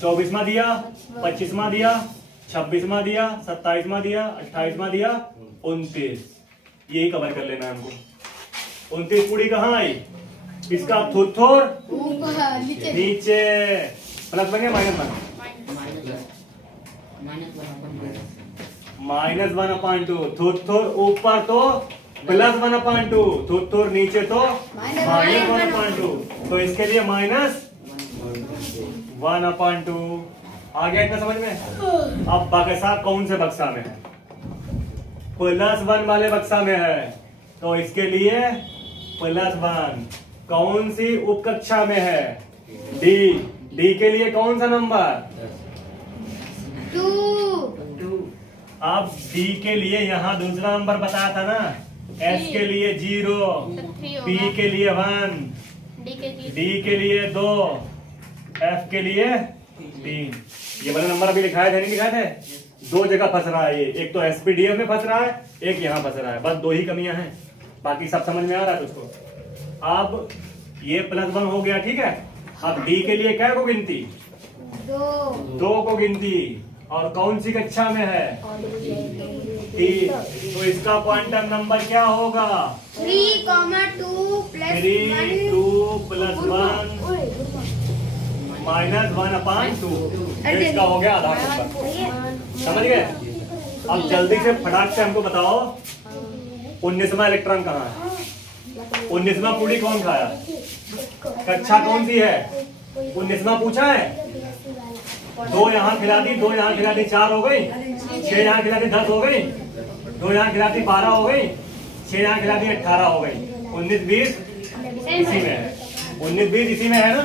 24वां दिया, 25वां दिया, 26वां दिया, 27वां दिया, 28वां दिया, 29। यही कवर कर लेना है हमको। 29 पूरी कहाँ आई, इसका थुथुर नीचे। प्लस बन गया माइनस बन, -1/2। थुथुर ऊपर तो +1/2, थुथुर नीचे तो -1/2। तो इसके लिए -1/2 आ गया इतना समझ में। अब बक्सा कौन से बक्सा में है, +1 वाले बक्सा में है, तो इसके लिए +1। कौन सी उपकक्षा में है, डी। डी के लिए कौन सा नंबर, 2। अब डी के लिए यहाँ दूसरा नंबर बताया था ना, एस के लिए 0, पी के लिए 1, डी के लिए 2, एफ के लिए 3। ये वाला नंबर अभी लिखाए थे नहीं लिखाए थे, 2 जगह फंस रहा है ये। एक तो एसपीडीएफ में फंस रहा है, एक यहाँ फंस रहा है, बस 2 ही कमियां हैं, बाकी सब समझ में आ रहा है तुझको। अब ये +1 हो गया, ठीक है। अब डी के लिए क्या को गिनती, 2 को गिनती। और कौन सी कक्षा में है, 3। तो इसका क्वांटम नंबर क्या होगा, 3, 2 + 3 2 + 1 -1/2। इसका हो गया आधार नंबर, समझ गए। अब जल्दी से फटाक से हमको बताओ 19वां इलेक्ट्रॉन कहाँ है, 19वां पूरी कौन खाया, कक्षा कौन सी है, 19वां पूछा है। 2 यहाँ खिला दी, 2 यहाँ खिला दी, 4 हो गई। 6 यहाँ खिला दी, 10 हो गई। 2 यहाँ खिला दी, 12 हो गई। 6 यहाँ खिला दी, 18 हो गई। 19 20 इसी में है, 19 20 इसी में है ना,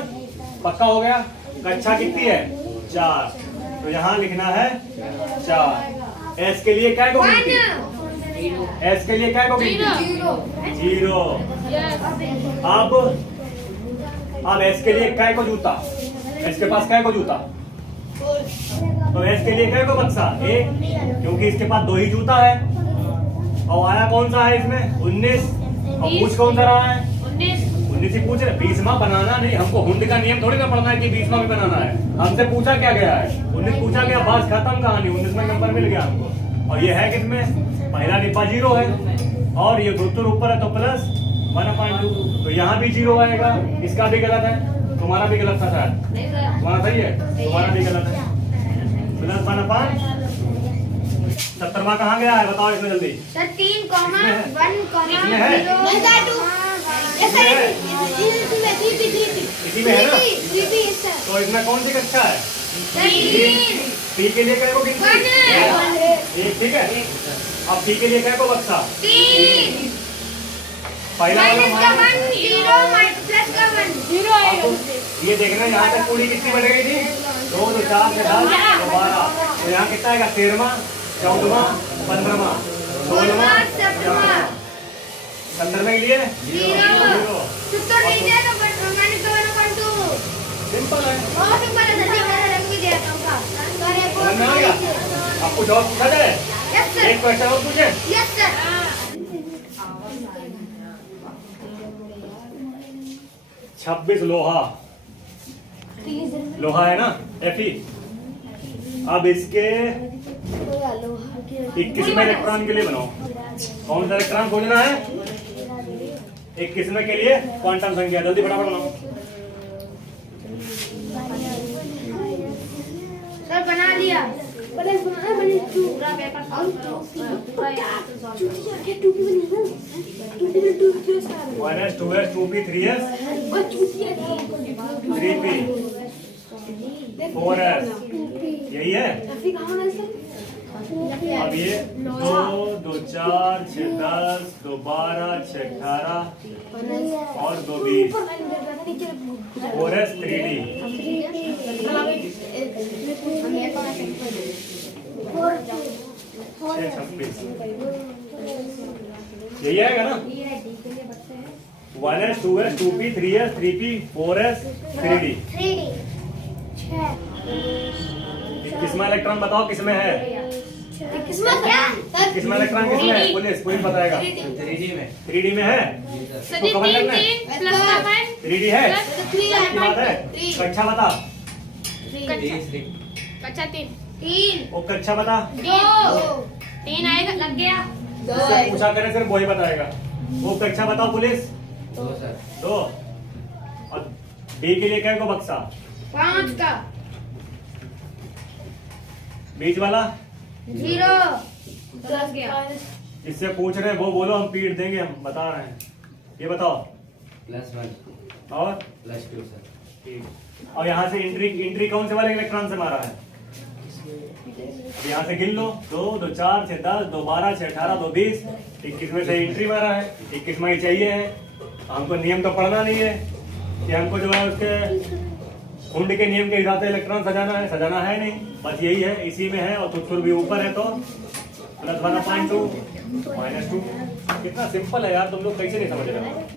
पक्का हो गया। कक्षा कितनी है, 4। तो यहाँ लिखना है 4। एस के लिए क्या को गिनती, एस के लिए क्या को गिनती, 0। अब एस के लिए क्या को जूता, एस के पास क्या को जूता, तो एस के लिए क्या को बक्सा, 1, क्योंकि इसके पास 2 ही जूता है। और आया कौन सा है इसमें, 19। और पूछ कौन सा रहा है, 19 ही पूछ रहे। 20वां बनाना नहीं, हमको हुंड का नियम थोड़ी ना पढ़ना है कि 20वां भी बनाना है। हमसे पूछा क्या गया है, 19 पूछा गया, बस खत्म कहानी। 19वां नंबर मिल गया हमको। और ये है किसमें, पहला डिब्बा 0 है, और ये गुरुत्व ऊपर है तो +1/2। तो यहाँ भी 0 आएगा, इसका भी गलत है, तुम्हारा भी गलत था शायद, तुम्हारा सही है, तुम्हारा भी गलत है। +1/2। 70वां कहाँ गया है बताओ इसमें जल्दी, 3, 1, इसमें है? 0। Yes, sir. है? इसी में है ना? 3P, yes, sir. तो इसमें कौन सी कक्षा है? 13. पी के लिए क्या को गिनती? 1. एक, ठीक है। अब पी के लिए क्या को बक्सा? 3. पहला वाला माइनस का 1, 0, प्लस का 1. 0 आपको ये देखना है, यहाँ तक पूरी कितनी बढ़ गई थी? 2, 2, 4, 6, 10, 12। तो यहाँ कितना आएगा? 13वां, 14वां, 15वां, 16वां, 17वां. 15वें के लिए 0. उत्तर नहीं दिया तो माइनस का 1/2. सिंपल है। बहुत सिंपल है सर, रंग भी दिया था उसका. समझ में आ गया? अब कुछ और पूछा जाए? Yes sir. एक क्वेश्चन और पूछे? Yes sir. 26 लोहा, लोहा है ना, Fe। अब इसके 21वें इलेक्ट्रॉन के लिए बनाओ। कौन सा इलेक्ट्रॉन खोजना है? 21वें के लिए क्वांटम संख्या, जल्दी फटाफट बनाओ। सर बना लिया. पूरा पेपर सॉल्व करो. 1s 2s 2p 3s 3p 4s, यही है। अब ये 2, 2, 4, 6, 10, 2, 12, 6, 18 और 2, 20, 4s 3d 6, 26, यही आएगा ना? 1s 2s 2p 3s 3p 4s 3d। 3D. 21वां electron बताओ किसमें है? किस्मत क्या? 21वां इलेक्ट्रॉन किसमें है? पुलिस बताएगा। 3D में 3d में है। सर इसको कवर करना है? 3 प्लस का 1 3d है। थ्री की बात है। कक्षा बता। कच्चा 3 वो कक्षा बता। 2 3 आएगा, लग गया. उससे पूछा करे सिर्फ वही बताएगा। वो कक्षा बताओ पुलिस। 2 सर। 2 और डी के लिए क्या को बक्सा? 5 का बीच वाला 0 10 गया. जिससे पूछ रहे हैं वो बोलो, हम पीट देंगे, हम बता रहे हैं। ये बताओ। +1 और +2 सर। ठीक। और यहाँ से एंट्री कौन से वाले इलेक्ट्रॉन से मारा है? अब यहाँ से गिन लो। 2, 2, 4, 6, 10, 2, 12, 6, 18, 2, 20, 21 में से एंट्री मारा है। 21वां ही चाहिए है। हमको नियम तो पढ़ना नहीं है कि हमको जो है उसके कुंड के नियम के हिसाब से इलेक्ट्रॉन सजाना है नहीं, बस यही है, इसी में है। और तुझको भी ऊपर है तो +1/2 -2। कितना सिंपल है यार, तुम लोग कैसे नहीं समझ रहे हो?